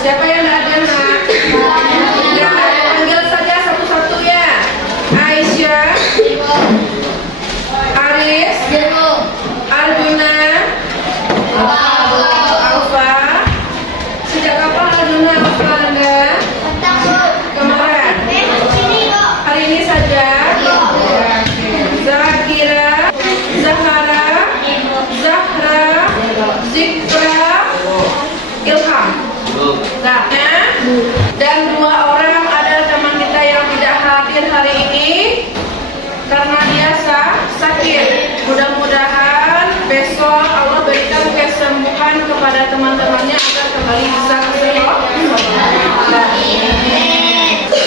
Siapa yang tidak ada, nak? Ya, panggil saja satu-satu ya. Aisyah, Aris, Arjuna, Alfa. Sejak kapan Arjuna Alfa Anda? Kemarin. Hari ini saja. Zakira, Zahara, Zahra, Zikra, Ilham. Nah, dan 2 orang ada teman kita yang tidak hadir hari ini karena dia sakit. Mudah-mudahan besok Allah berikan kesembuhan kepada teman-temannya agar kembali bisa ke sekolah.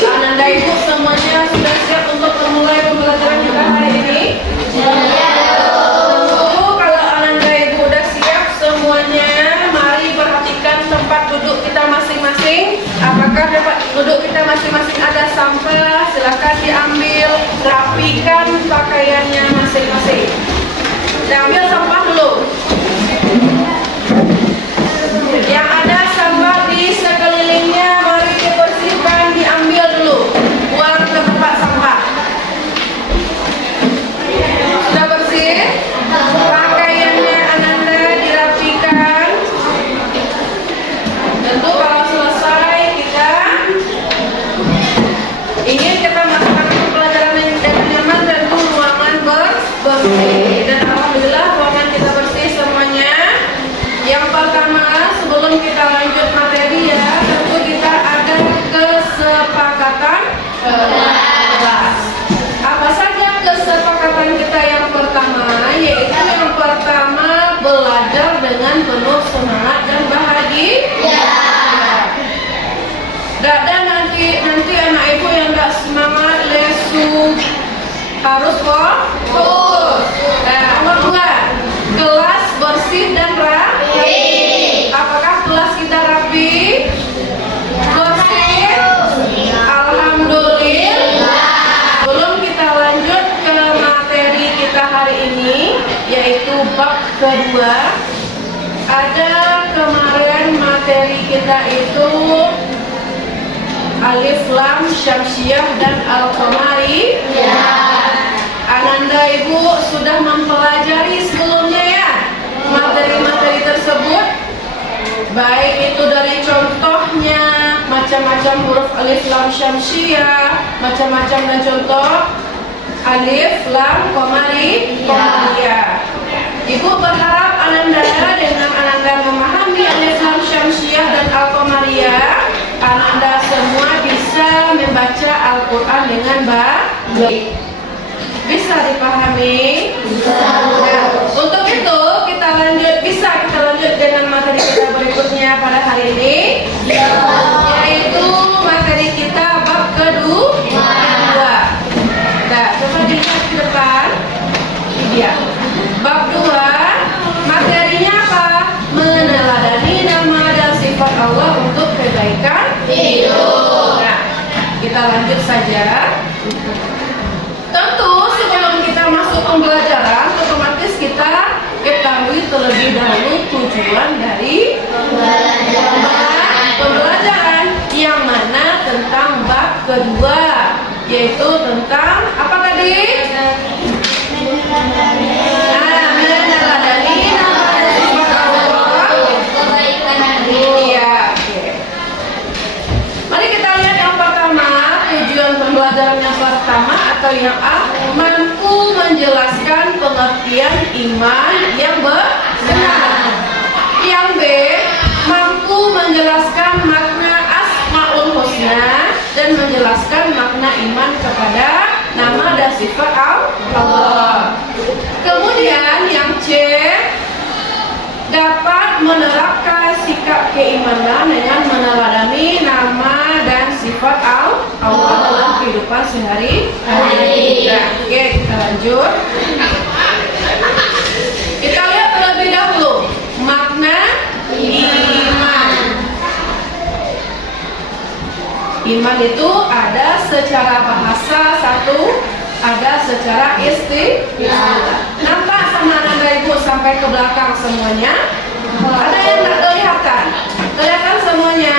Ananda ibu semuanya sudah siap untuk memulai pembelajaran kita hari ini? Kalau Ananda ibu sudah siap semuanya, mari perhatikan tempat duduk kita masing-masing. Apakah tempat duduk kita masing-masing ada sampah? Silakan diambil, rapikan pakaiannya masing-masing. Ambil sampah dulu. Yang ada sampah di sekelilingnya, mari dibersihkan, diambil dulu. Buang ke tempat sampah. Sudah bersih? Pakaiannya Ananda dirapikan. Tentu kalau selesai kita ingin kita melakukan pelajaran dengan nyaman, tentu ruangan bersih. Dan alhamdulillah ruangan kita bersih semuanya. Yang pertama, sebelum kita lanjut materi ya, tentu kita ada kesepakatan kelas. Apa saja kesepakatan kita yang pertama? Yaitu yang pertama, belajar dengan penuh semangat dan bahagia. Dan nanti anak ibu yang tidak semangat lesu harus fokus. Nomor 2, kelas bersih dan rapi. Apakah kelas kita rapi? Bersih? Alhamdulillah. Sebelum kita lanjut ke materi kita hari ini, yaitu bab kedua, ada kemarin materi kita itu Alif Lam Syamsiah dan Al-Qamari. Ananda ibu sudah mempelajari sebelumnya ya materi-materi tersebut, baik itu dari contohnya, macam-macam huruf Alif Lam Syamsiah, macam-macam dan contoh Alif Lam Qamari, Qamariyah. Ibu berharap Ananda dengan Ananda memahami Alif Lam Syamsiah dan Al-Qamariyah, Ananda semua bisa membaca Al-Quran dengan baik. Bisa dipahami? Bisa. Nah, untuk itu kita lanjut dengan materi kita berikutnya pada hari ini, yaitu materi kita bab kedua. Nah, coba dilihat ke depan. Ini dia. Bab 2, materinya apa? Meneladani nama dan sifat Allah untuk kebaikan hidup. Nah, kita lanjut saja. Tentu sebelum kita masuk pembelajaran, otomatis kita ketahui terlebih dahulu tujuan dari pembelajaran, yang mana tentang bab kedua, yaitu tentang apa tadi? Meneladani nama dan sifat Allah. Iya. Mari kita lihat yang pertama, tujuan pembelajaran yang pertama atau yang A, mampu menjelaskan pengertian iman yang benar. Yang B, mampu menjelaskan makna Asmaul Husna dan menjelaskan makna iman kepada nama dan sifat Allah. Kemudian yang C, dapat menerapkan sikap keimanan dengan meneladani nama dan sifat Allah dalam kehidupan sehari-hari. Nah, oke, kita lanjut. Kita lihat terlebih dahulu makna iman. Iman itu ada secara bahasa satu, ada secara istilah. Nampak sama Ananda ibu sampai ke belakang semuanya? Ada yang tidak terlihat kesehatan. Kelihatan semuanya?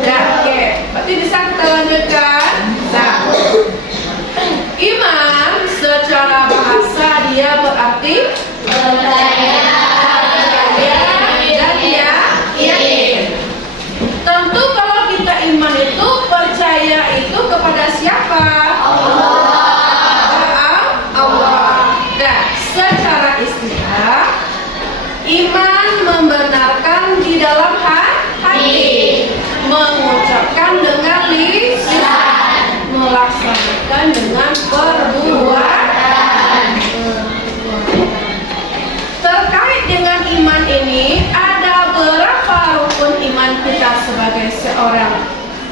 Nah, oke. Berarti bisa kita lanjutkan? Nah, iman secara bahasa dia berarti percaya dan dia yakin. Tentu kalau kita iman itu percaya itu kepada siapa? Allah. Nah, secara istilah iman membenarkan di dalam hati, mengucapkan dengan lisan, melaksanakan dengan perbuatan. Terkait dengan iman ini, ada berapa rukun iman kita sebagai seorang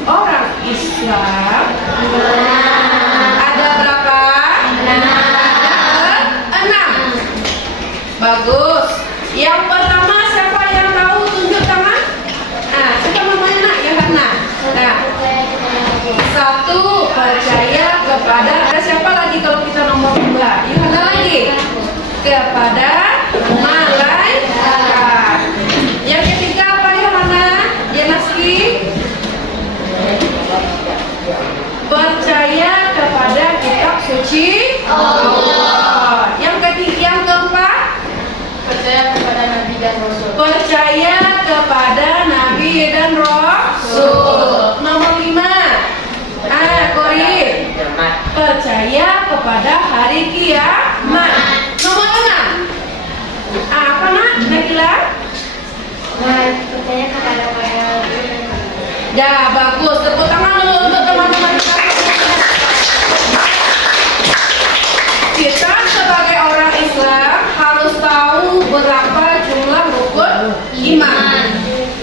orang Islam? Ada berapa? 6. Bagus. Yang pertama siapa yang tahu, tunjuk tangan. Nah, siapa namanya nak? Yohana. Nah, 1 percaya kepada, ada siapa lagi kalau kita nomor 2? Yohana lagi. Kepada malaikat. Yang ketiga apa Yohana? Yenaski. Percaya kepada kitab suci Allah. Yang keempat, percaya kepada nabi dan rasul. Percaya kepada nabi dan rasul. Nomor 5. Kori. Percaya kepada hari kiamat. Nomor 6. Apa nak? Nabila? Percaya kepada para. Ya, bagus. Tepuk tangan dulu untuk teman-teman kita sebagai orang Islam harus tahu berapa jumlah rukun iman.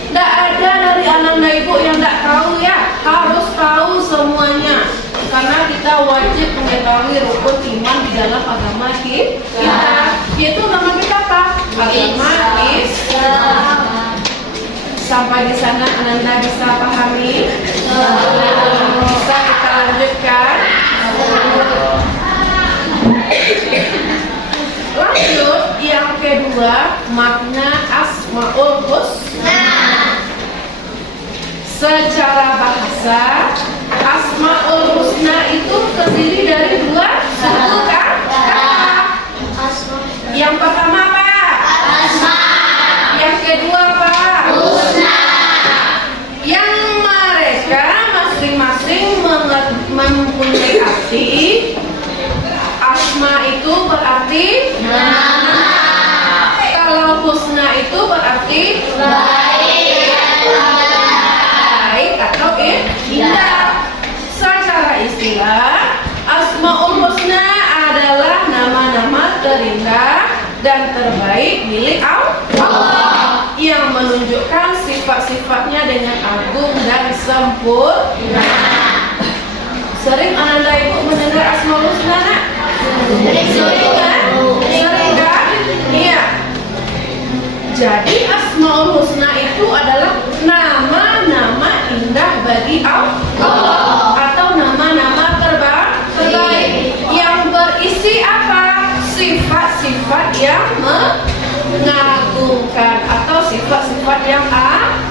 Tidak ada dari anak ibu yang tidak tahu ya, harus tahu semuanya. Karena kita wajib mengetahui rukun iman di dalam agama kita. Yaitu nama kita apa? Agama Islam. Sampai di sana Ananda bisa pahami? Bisa kita lanjutkan? Lanjut yang kedua, makna Asmaul Husna. Secara bahasa, Asmaul Husna itu terdiri dari 2 suku kata. Yang pertama apa? Asma. Yang kedua apa? Husna. Yang mereka masing-masing mempunyai arti. Asma itu berarti Nama. kalau husna itu berarti baik atau indah. Secara istilah, Asmaul Husna adalah nama-nama terindah dan terbaik milik Allah yang menunjukkan sifat-sifatnya dengan agung dan sempurna. Sering Ananda ibu mendengar Asmaul Husna nak? Sering kan? Sering kan? Iya. Jadi Asmaul Husna itu adalah nama-nama indah bagi Allah atau nama-nama terbaik yang berisi apa? Sifat-sifat yang mengagumkan atau sifat-sifat yang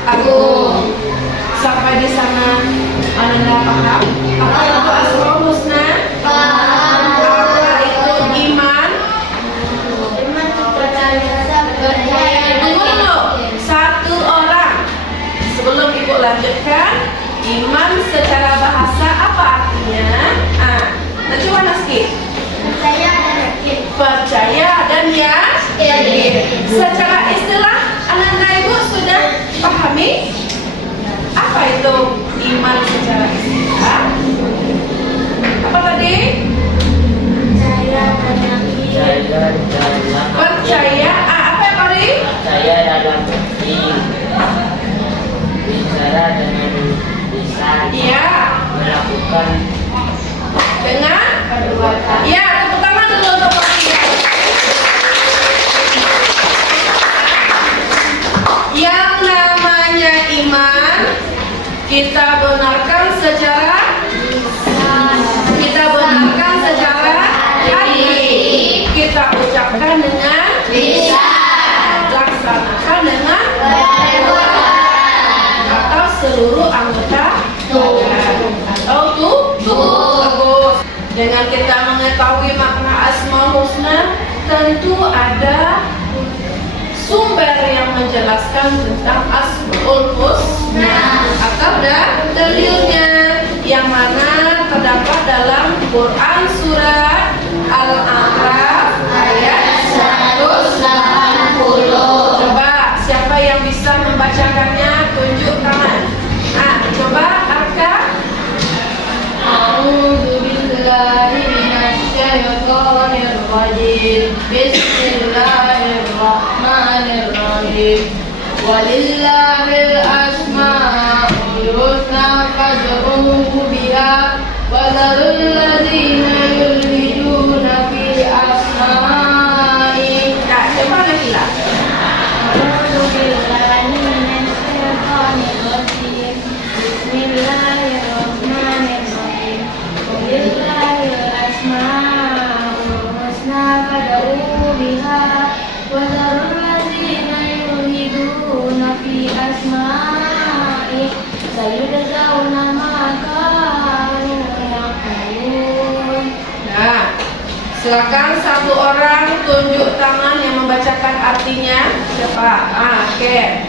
agung. Sampai di sana Ananda paham? Apa itu Asmaul Husna? Apa itu iman? Tunggu dulu. 1 orang. Sebelum ibu lanjutkan, iman secara bahasa apa artinya? Nanti mana sikit? Percaya dan yakin. Secara istilah Ananda ibu sudah pahami? Apa itu iman secara istilah? Dengan kita mengetahui makna Asmaul Husna, tentu ada sumber yang menjelaskan tentang Asmaul Husna atau dalilnya, yang mana terdapat dalam Quran surat Al-A'raf ayat 180. Coba siapa yang bisa membacakannya tunjuk tangan. Coba Arka. A'udzu billahi minasy syaithanir rajim. Bismillahirrahmanirrahim. Walillahil asmaul husna fad'uuhu biha wa dharul ladzina yulhiduna fi asma'i. Coba lagi lah. A'udzu billahi minasy syaithanir rajim. Bismillahirrahmanirrahim. Walillahil asmaul husna fad'uuhu biha wa dharul ladzina yulhiduna fi asma'i sayujzauna ma kanu ya'malun. Nah, silakan satu orang tunjuk tangan yang membacakan artinya. Siapa? Oke.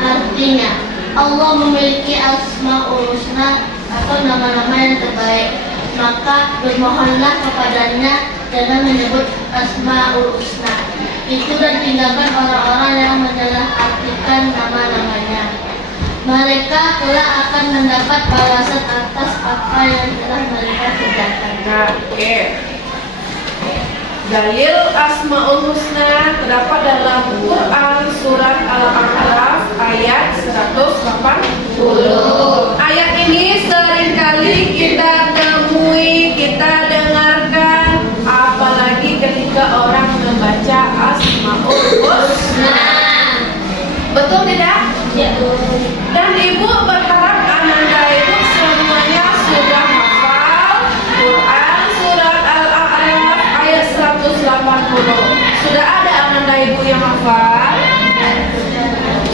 Artinya, Allah memiliki asmaul husna atau nama-nama yang terbaik. Maka bermohonlah kepadanya dengan menyebut asmaul husna itu dan tinggalkan orang-orang yang menyalahartikan nama-namanya. Mereka kelak akan mendapat balasan atas apa yang telah mereka kerjakan. Nah, oke. Dalil Asmaul Husna terdapat dalam Quran surat Al-A'raf ayat 180. Ayat ini seringkali kita temui, kita dengarkan, apalagi ketika orang membaca Asmaul Husna. Betul tidak? Ya. Dan ibu berharap ananda ibu semuanya sudah hafal Quran surat Al-A'raf ayat 180. Sudah ada ananda ibu yang hafal?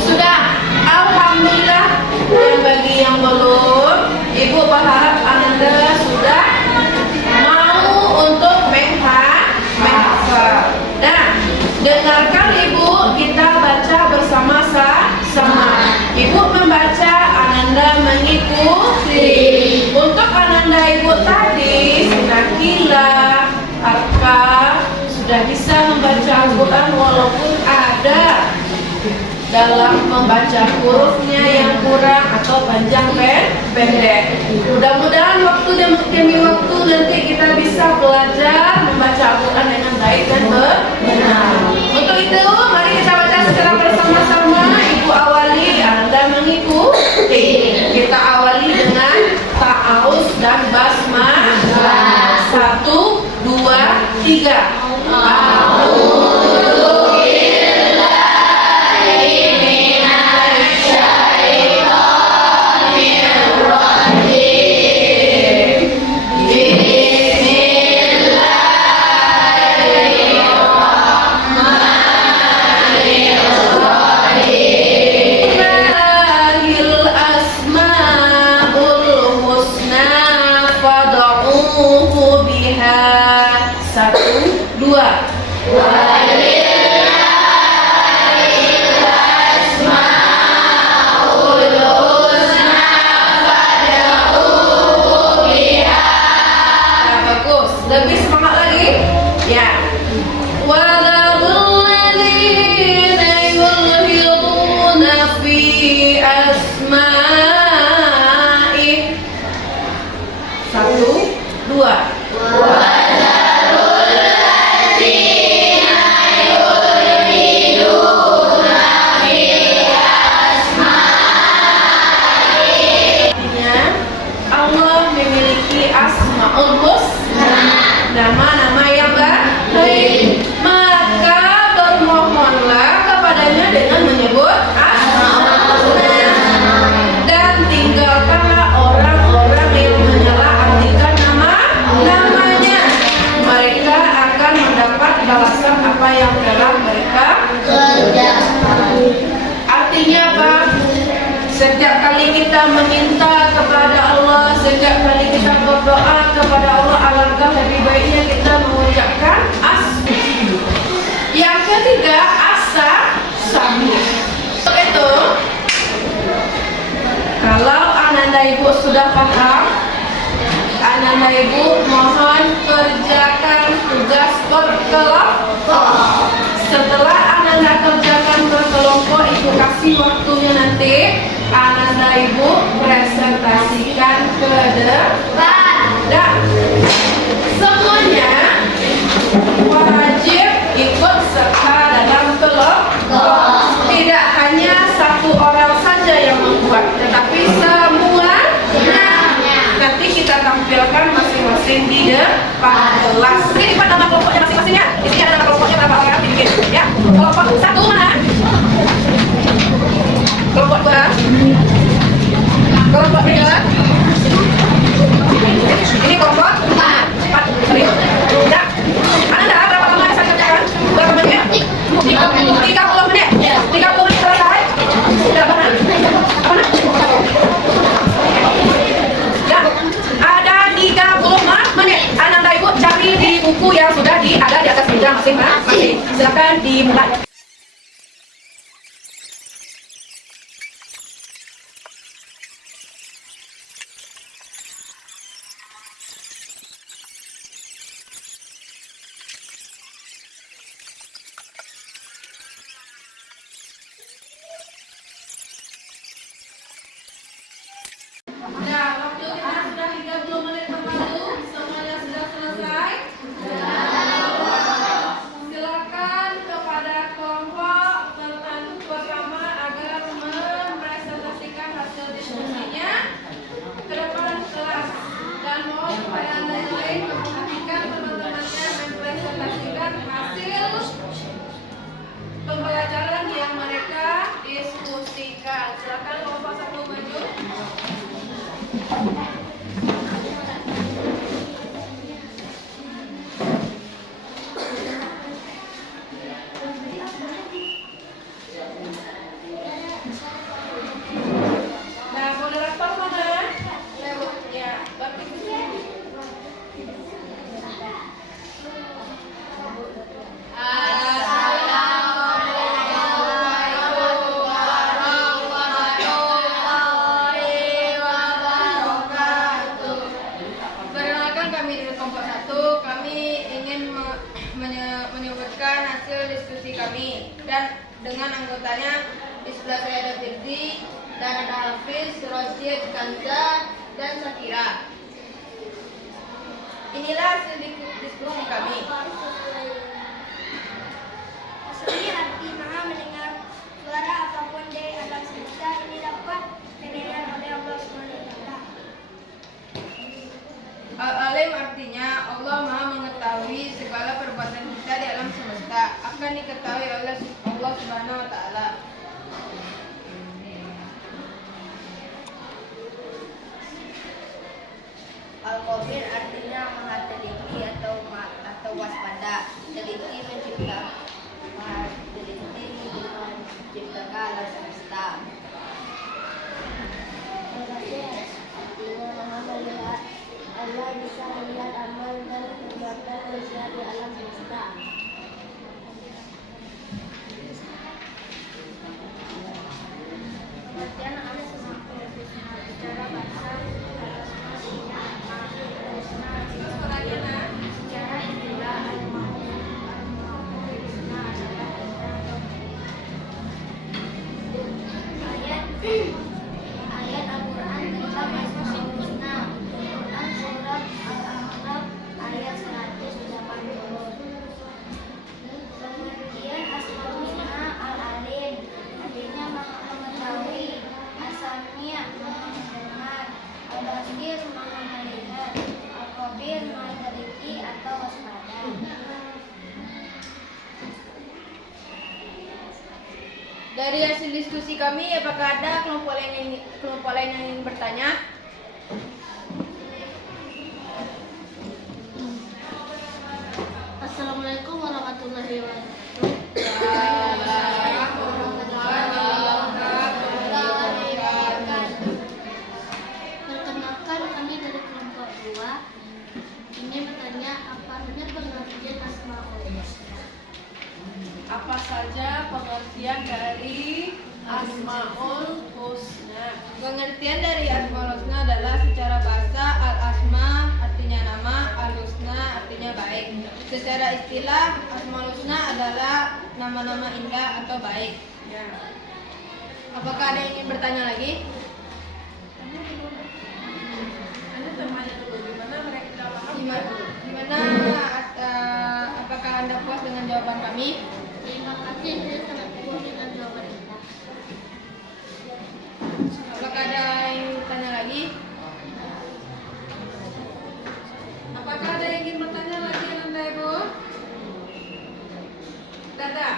Sudah. Alhamdulillah. Dan bagi yang belum, ibu berharap ananda sudah mau untuk menghafal. Nah, dengarkan ibu, kita baca bersama-sama. Ibu membaca, ananda mengikuti. Untuk ananda ibu tadi, Sinakila, Arka sudah bisa membaca Al-Quran walaupun ada dalam membaca hurufnya yang kurang atau panjang pendek. Mudah-mudahan waktu demi waktu nanti kita bisa belajar membaca Al-Quran dengan baik dan benar. Untuk itu, mari kita baca secara bersama-sama. Ibu awali, Anda mengikuti. Kita awali dengan ta'awuz dan basmalah. 1, 2, 3. Lebih semangat lagi? Ya. Waladzina yulhiduna fi asma'i. 1, 2. Allah memiliki Asmaul Husna, nama-nama yang baik. Maka bermohonlah kepadanya dengan menyebut Asmaul Husna, dan tinggalkanlah orang-orang yang menyalahartikan nama-namanya. Mereka akan mendapat balasan apa yang telah mereka kerjakan. Artinya apa? Setiap kali kita meminta kepada Allah, setiap kali kita berdoa kepada Allah, alangkah lebih baiknya kita mengucapkan Yang ketiga, as-samu. Untuk itu, kalau Ananda Ibu sudah paham, Ananda Ibu mohon kerjakan tugas berkelompok. Setelah Ananda kerjakan berkelompok, Ibu kasih waktunya nanti Ananda Ibu presentasikan ke depan. Dan semuanya wajib ikut serta dalam kelompok. Tidak hanya satu orang saja yang membuat, tetapi semuanya. Nanti kita tampilkan masing-masing di depan kelas. Ini dibuat nama kelompoknya masing-masing ya. Di sini ada nama kelompoknya berapa orang bikin ya. Kelompok 1 mana? Kelompok 2. Kelompok 3. Ini kelompok 4. Ya. Anda berapa lama bisa kerjakan? Berapa menit? 30 menit. 30 menit selesai. Berapa menit? Ya. Ada 30 menit. Ananda Ibu cari di buku yang sudah ada di atas meja masing-masing. Silakan dimulai. Nah, waktu kita sudah 30 menit berlalu, semuanya sudah selesai. Silakan kepada kelompok tertentu pertama agar mempresentasikan hasil diskusinya ke depan kelas. Dan mohon kepada Anda yang lain memperhatikan teman-temannya mempresentasikan hasil pembelajaran yang mereka diskusikan. Silakan kelompok 1 maju. Nah, moderator mana? Ya, bagi Perkenalkan, kami dari kelompok 1, kami ingin menyebutkan hasil diskusi kami. Dan dengan anggotanya, di sebelah saya ada Firdi, dan ada Hafiz, Rosyid, Kanza, dan Syakira. Inilah hasil diskusi kami. Sebenarnya hati maha mendengar suara apapun dari alam semesta ini dapat didengar oleh Allah SWT. Al-Alim artinya Allah Maha mengetahui segala perbuatan kita di alam semesta, akan diketahui oleh Allah Subhanahu wa taala. Al-Khabir artinya maha teliti atau waspada, teliti menciptakan alam semesta. Artinya maha melihat. Allah bisa melihat amal dan perbuatan manusia di alam semesta. Pengertian ada sesuatu secara bahasa secara istilah ayat Al-Quran tentang Asmaul Husna. Quran surat Al-A'raf ayat 180. Kemudian Asmaul Husna Al-Alim artinya maha mengetahui, As-Sami' maha mendengar, Al-Basir maha melihat, Al-Khabir maha teliti atau waspada. Dari hasil diskusi kami, apakah ada kelompok lain yang ingin bertanya? Assalamualaikum warahmatullahi wabarakatuh. Perkenalkan, kami dari kelompok saja pengertian Asmaul Husna? Apa saja pengertian dari Asmaul Husna? Pengertian dari Asmaul Husna adalah secara bahasa al-asma artinya nama, al-husna artinya baik. Secara istilah Asmaul Husna adalah nama-nama indah atau baik. Ya. Apakah ada yang ingin bertanya lagi? Anda tanya dulu gimana mereka paham? Gimana? Apakah Anda puas dengan jawaban kami? Terima kasih, saya sangat puas dengan jawaban Anda. Apakah ada yang bertanya lagi? Apakah ada yang ingin bertanya lagi Anda Ibu? Tidak.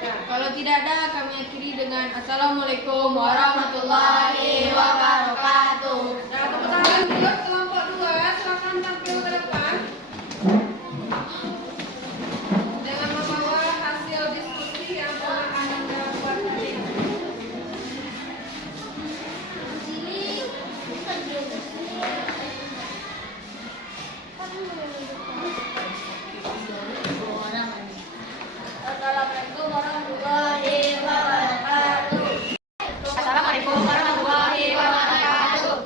Nah, kalau tidak ada, kami akhiri dengan Assalamualaikum warahmatullahi wabarakatuh. Nah, tepuk tangan dulu kelompok 2, silakan tampil ke depan dengan membawa hasil diskusi yang telah Anda buat tadi. Assalamualaikum warahmatullahi wabarakatuh. Assalamualaikum warahmatullahi wabarakatuh.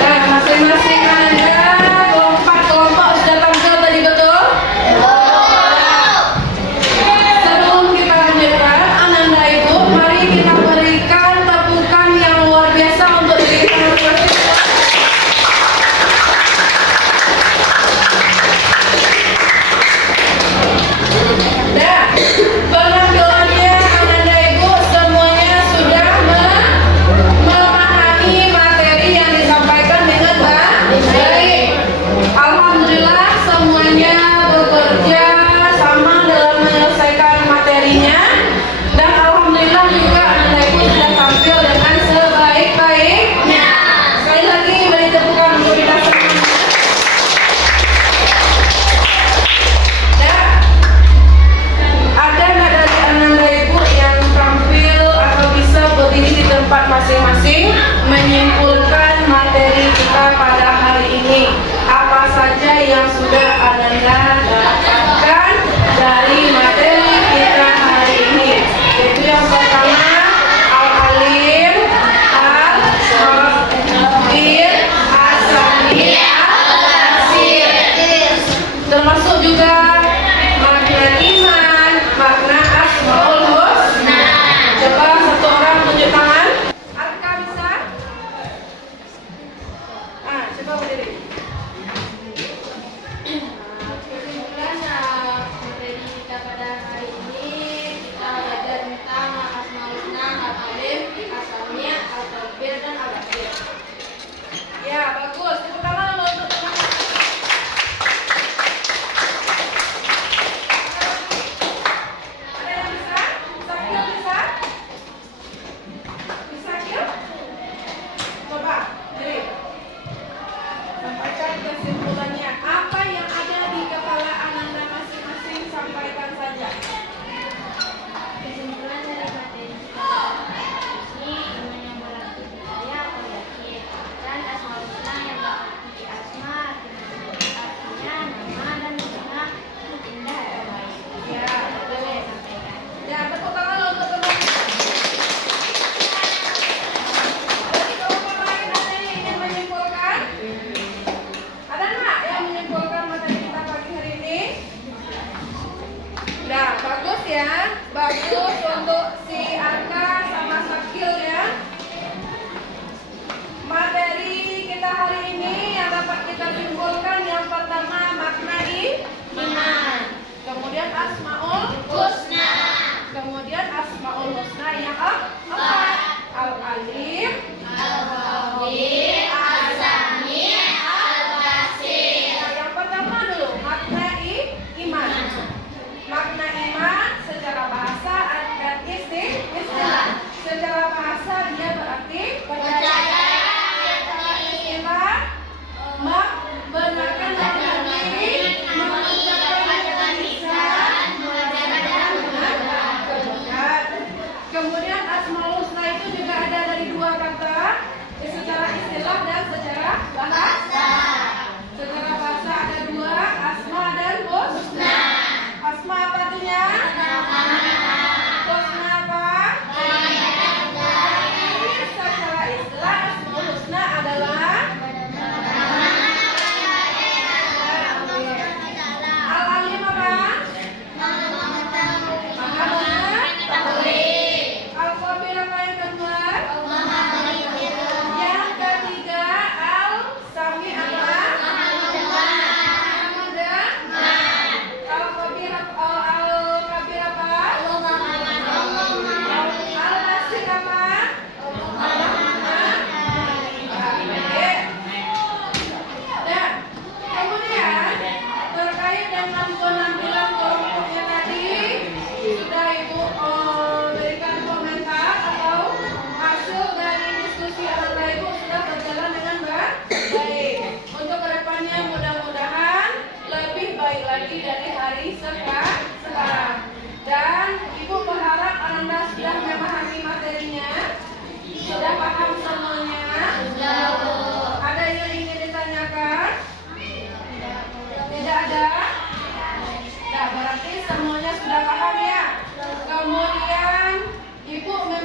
Nah, masing-masing Anda kelompok sudah tampil tadi betul? Sebelum kita lanjutkan, Ananda Ibu, mari kita berikan tepukan yang luar biasa untuk diri kita masing-masing. Nah, penampilannya Ananda Ibu semuanya sudah memahami materi yang disampaikan dengan baik. Alhamdulillah semuanya bekerja sama dalam menyelesaikan materinya, dan alhamdulillah juga Ananda Ibu sudah tampil dengan sebaik-baiknya. Sekali lagi beri tepukan untuk kita semua. Ya. Ada nggak dari Ananda Ibu yang tampil atau bisa berdiri di tempat masing-masing menyimpulkan materi kita pada hari ini? Apa saja yang sudah Ananda dapatkan dari materi kita hari ini? Yaitu yang pertama, Al-Alim, Al-Khabir, As-Sami', Al-Basir. Termasuk juga makna iman, makna Asmaul Husna. Coba satu orang tunjuk tangan. Arka bisa? Coba berdiri.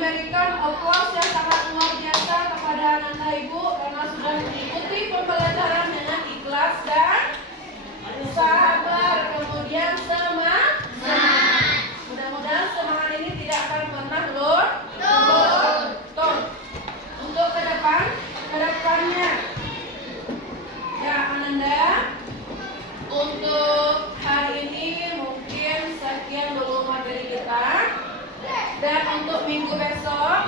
memberikan applause yang sangat luar biasa kepada anak ibu karena sudah mengikuti pembelajaran dengan ikhlas dan sabar, kemudian semangat. Mudah-mudahan semangat ini tidak akan pernah luntur. Untuk kedepannya, ya Ananda, untuk hari ini mungkin sekian dulu materi kita. Dan untuk minggu besok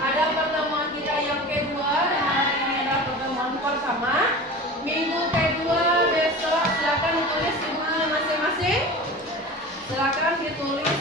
ada pertemuan kita yang kedua dan hari ini adalah pertemuan pertama. Minggu kedua besok silakan ditulis di bukunya masing-masing. Silakan ditulis